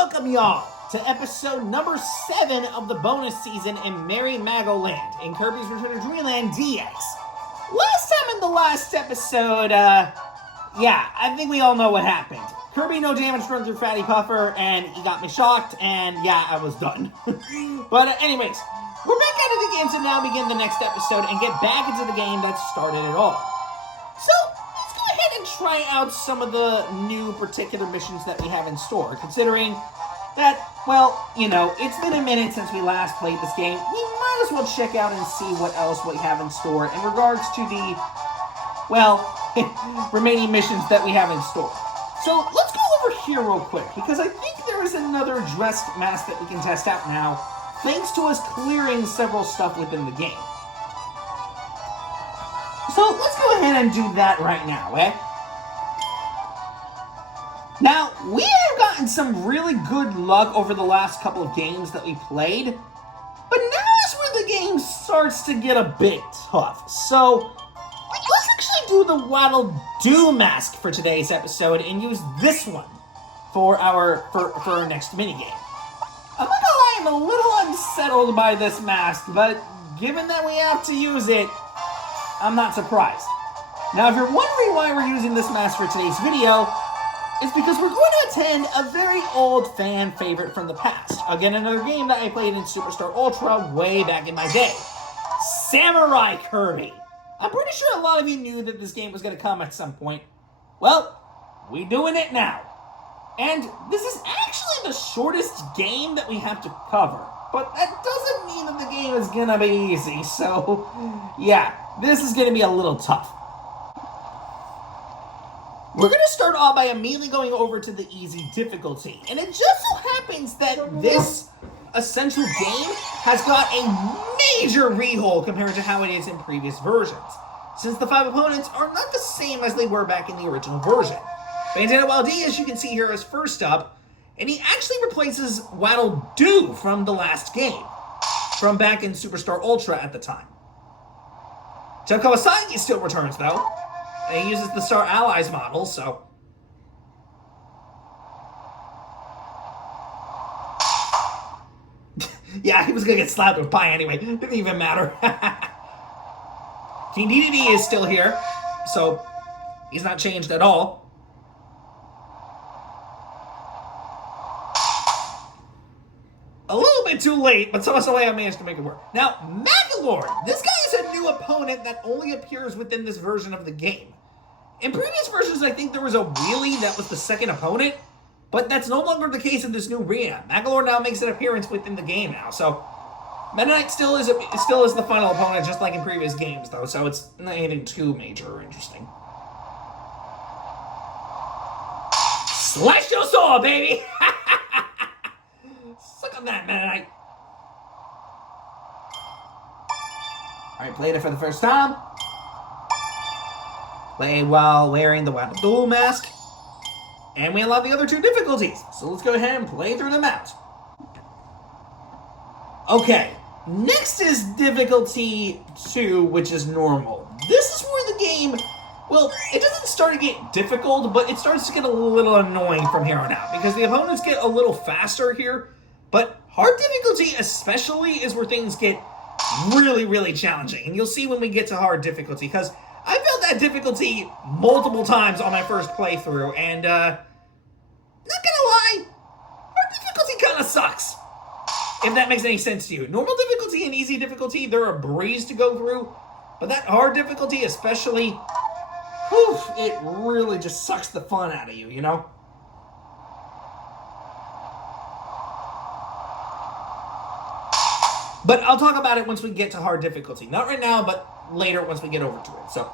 Welcome y'all to episode number 7 of the bonus season in Merry Magoland in Kirby's Return to Dreamland DX. Last time in the last episode, I think we all know what happened. Kirby no damage run through Fatty Puffer, and he got me shocked, and I was done. But anyways, we're back at it again to now begin the next episode and get back into the game that started it all. So, let's go ahead and try out some of the new particular missions that we have in store, considering that, well, it's been a minute since we last played this game. We might as well check out and see what else we have in store in regards to the, remaining missions that we have in store. So, let's go over here real quick, because I think there is another dressed mask that we can test out now, thanks to us clearing several stuff within the game. So, let's go ahead and do that right now, Now, we have gotten some really good luck over the last couple of games that we played, but now is where the game starts to get a bit tough. So, let's actually do the Waddle Doo mask for today's episode and use this one for our next minigame. I'm not gonna lie, I'm a little unsettled by this mask, but given that we have to use it, I'm not surprised. Now, if you're wondering why we're using this mask for today's video, it's because we're going to attend a very old fan favorite from the past. Again, another game that I played in Superstar Ultra way back in my day. Samurai Kirby. I'm pretty sure a lot of you knew that this game was going to come at some point. Well, we're doing it now. And this is actually the shortest game that we have to cover. But that doesn't mean that the game is going to be easy. So, this is going to be a little tough. We're going to start off by immediately going over to the easy difficulty. And it just so happens that this essential game has got a major rehaul compared to how it is in previous versions, since the 5 opponents are not the same as they were back in the original version. Bandana Wild D, as you can see here, is first up, and he actually replaces Waddle Doo from the last game, from back in Superstar Ultra at the time. Jeff Kawasaki still returns, though. And he uses the Star Allies model, so... he was gonna get slapped with pie anyway. Didn't even matter. King DDD is still here, so he's not changed at all. A little bit too late, but somehow I managed to make it work. Now, Magolord! This guy is a new opponent that only appears within this version of the game. In previous versions, I think there was a wheelie that was the second opponent, but that's no longer the case in this new rehab. Magolord now makes an appearance within the game now, so Meta Knight still is the final opponent, just like in previous games, though, so it's not anything too major or interesting. Slash your soul, baby! Suck on that, Meta Knight. Alright, played it for the first time. Play while wearing the Waddle Doo mask. And we unlock the other 2 difficulties. So let's go ahead and play through them out. Okay, next is difficulty 2, which is normal. This is where the game, it doesn't start to get difficult, but it starts to get a little annoying from here on out, because the opponents get a little faster here, but hard difficulty especially is where things get really, really challenging. And you'll see when we get to hard difficulty, because I felt that difficulty multiple times on my first playthrough, and, not gonna lie, hard difficulty kinda sucks, if that makes any sense to you. Normal difficulty and easy difficulty, they're a breeze to go through, but that hard difficulty especially, it really just sucks the fun out of you, But I'll talk about it once we get to hard difficulty. Not right now, but later once we get over to it, so.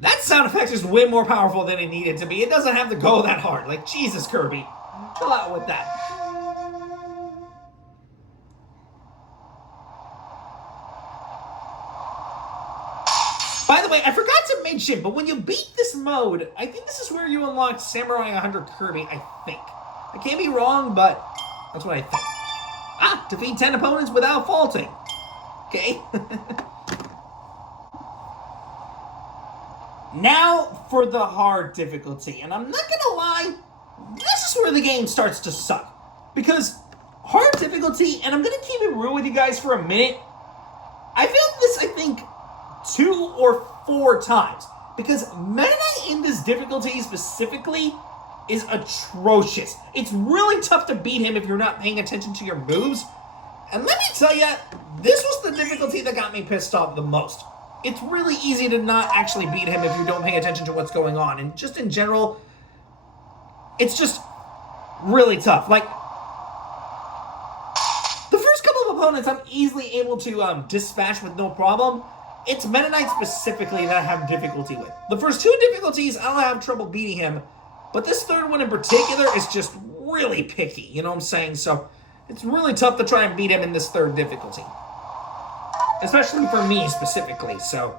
That sound effect is way more powerful than it needed to be. It doesn't have to go that hard. Like, Jesus, Kirby. Chill out with that. By the way, I forgot to mention, but when you beat this mode, I think this is where you unlock Samurai 100 Kirby, I think. I can't be wrong, but that's what I think. Defeat 10 opponents without faulting. Okay? Now for the hard difficulty. And I'm not gonna lie, this is where the game starts to suck. Because hard difficulty, and I'm gonna keep it real with you guys for a minute, I failed this, I think, 2 or 4 times. Because Meta Knight in this difficulty specifically is atrocious. It's really tough to beat him if you're not paying attention to your moves. And let me tell you, this was the difficulty that got me pissed off the most. It's really easy to not actually beat him if you don't pay attention to what's going on. And just in general, it's just really tough. Like, the first couple of opponents I'm easily able to dispatch with no problem. It's Meta Knight specifically that I have difficulty with. The first 2 difficulties, I don't have trouble beating him. But this third one in particular is just really picky, you know what I'm saying? So it's really tough to try and beat him in this third difficulty. Especially for me specifically, so.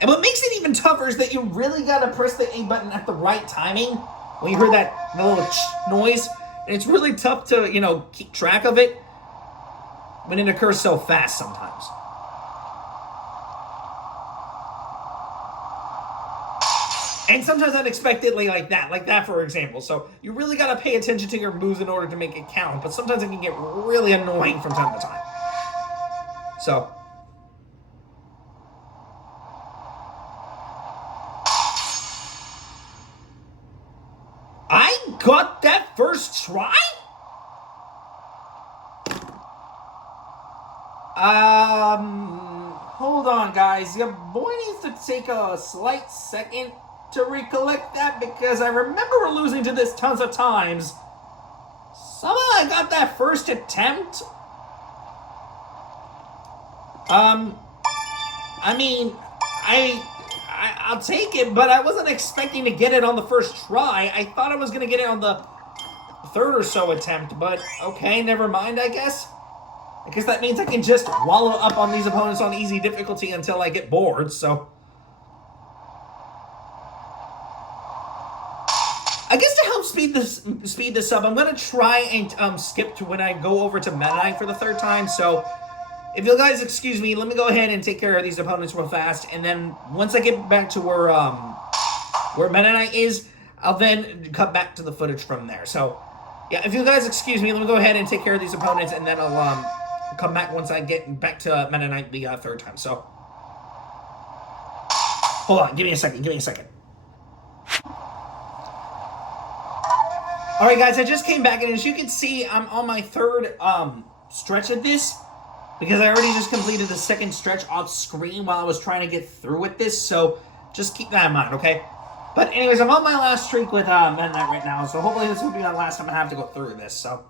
And what makes it even tougher is that you really gotta press the A button at the right timing when you hear that little noise. And it's really tough to, you know, keep track of it when it occurs so fast sometimes. And sometimes unexpectedly like that for example. So you really gotta pay attention to your moves in order to make it count, but sometimes it can get really annoying from time to time. So. I got that first try? Hold on, guys. Your boy needs to take a slight second to recollect that because I remember losing to this tons of times. Somehow I got that first attempt. I mean, I'll take it, but I wasn't expecting to get it on the first try. I thought I was going to get it on the 3rd or so attempt, but okay, never mind, I guess. I guess that means I can just wallow up on these opponents on easy difficulty until I get bored, so. I guess to help speed this up, I'm going to try and skip to when I go over to Meta Knight for the 3rd time, so if you guys excuse me, let me go ahead and take care of these opponents real fast, and then once I get back to where Meta Knight is, I'll then cut back to the footage from there. So, yeah, if you guys excuse me, let me go ahead and take care of these opponents, and then I'll come back once I get back to Meta Knight the 3rd time. So, hold on, give me a second. All right, guys, I just came back, and as you can see, I'm on my 3rd stretch of this, because I already just completed the 2nd stretch off screen while I was trying to get through with this, so just keep that in mind, okay? But anyways, I'm on my last streak with Meta Knight right now, so hopefully this will be my last time I have to go through this, so.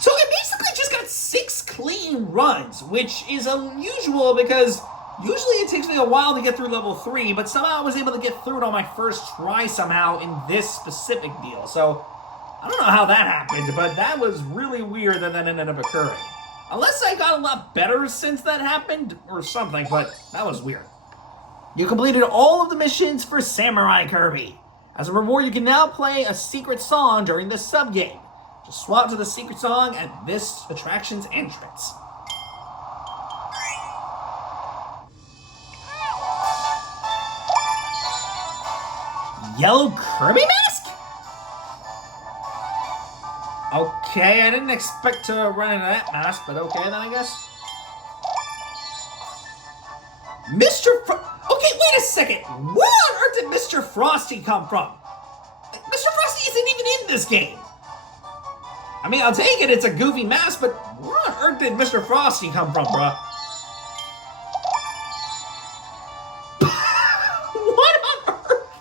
So I basically just got 6 clean runs, which is unusual because usually it takes me a while to get through level 3, but somehow I was able to get through it on my first try somehow in this specific deal, so I don't know how that happened, but that was really weird that ended up occurring. Unless I got a lot better since that happened, or something, but that was weird. You completed all of the missions for Samurai Kirby. As a reward, you can now play a secret song during this sub-game. Just swap to the secret song at this attraction's entrance. Yellow Kirby mask? Okay, I didn't expect to run into that mask, but okay then, I guess. Okay, wait a second. Where on earth did Mr. Frosty come from? Mr. Frosty isn't even in this game. I mean, I'll take it, it's a goofy mask, but where on earth did Mr. Frosty come from, bruh? What on earth?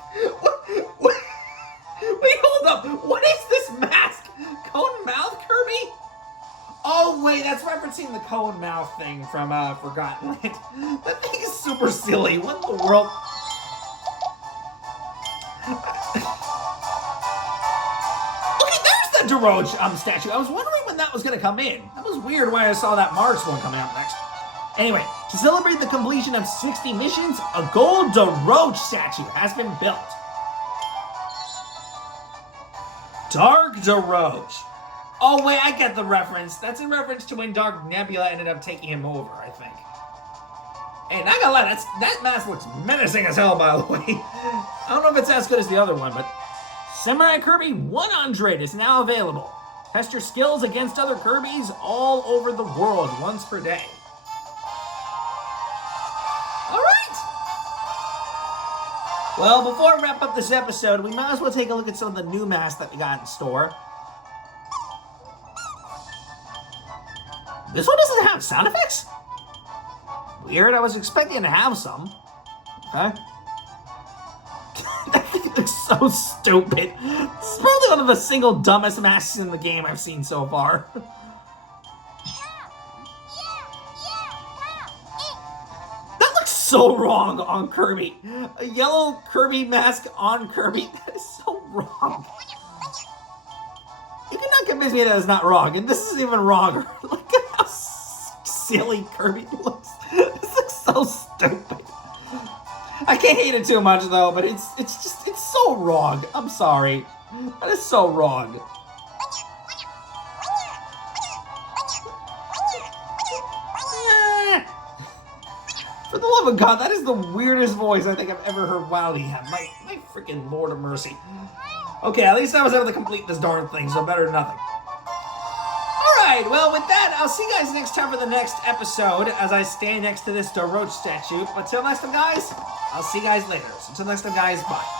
Wait, hold up. What is this mask? Cone Mouth Kirby? Oh, wait, that's referencing the Cone Mouth thing from Forgotten Land. That thing is super silly. What in the world? Okay, there's the Deroge statue. I was wondering when that was going to come in. That was weird why I saw that Mars one coming out next. Anyway. To celebrate the completion of 60 missions, a gold DeRoach statue has been built. Dark DeRoach. Oh wait, I get the reference. That's in reference to when Dark Nebula ended up taking him over, I think. Hey, not gonna lie, that mask looks menacing as hell, by the way. I don't know if it's as good as the other one, but Samurai Kirby 100 is now available. Test your skills against other Kirbys all over the world once per day. Alright! Well, before I wrap up this episode, we might as well take a look at some of the new masks that we got in store. This one doesn't have sound effects? Weird, I was expecting to have some. Okay. That thing looks so stupid. This is probably one of the single dumbest masks in the game I've seen so far. That looks so wrong on Kirby. A yellow Kirby mask on Kirby. That is so wrong. You cannot convince me that it's not wrong, and this is even wronger. Look at how silly Kirby looks. This looks so stupid. I can't hate it too much though, but it's so wrong. I'm sorry. That is so wrong. For the love of God, that is the weirdest voice I think I've ever heard Wily have. My freaking Lord of mercy. Okay, at least I was able to complete this darn thing, so better than nothing. Alright, well, with that, I'll see you guys next time for the next episode as I stand next to this DeRoach statue. But till next time, guys, I'll see you guys later. So until next time, guys, bye.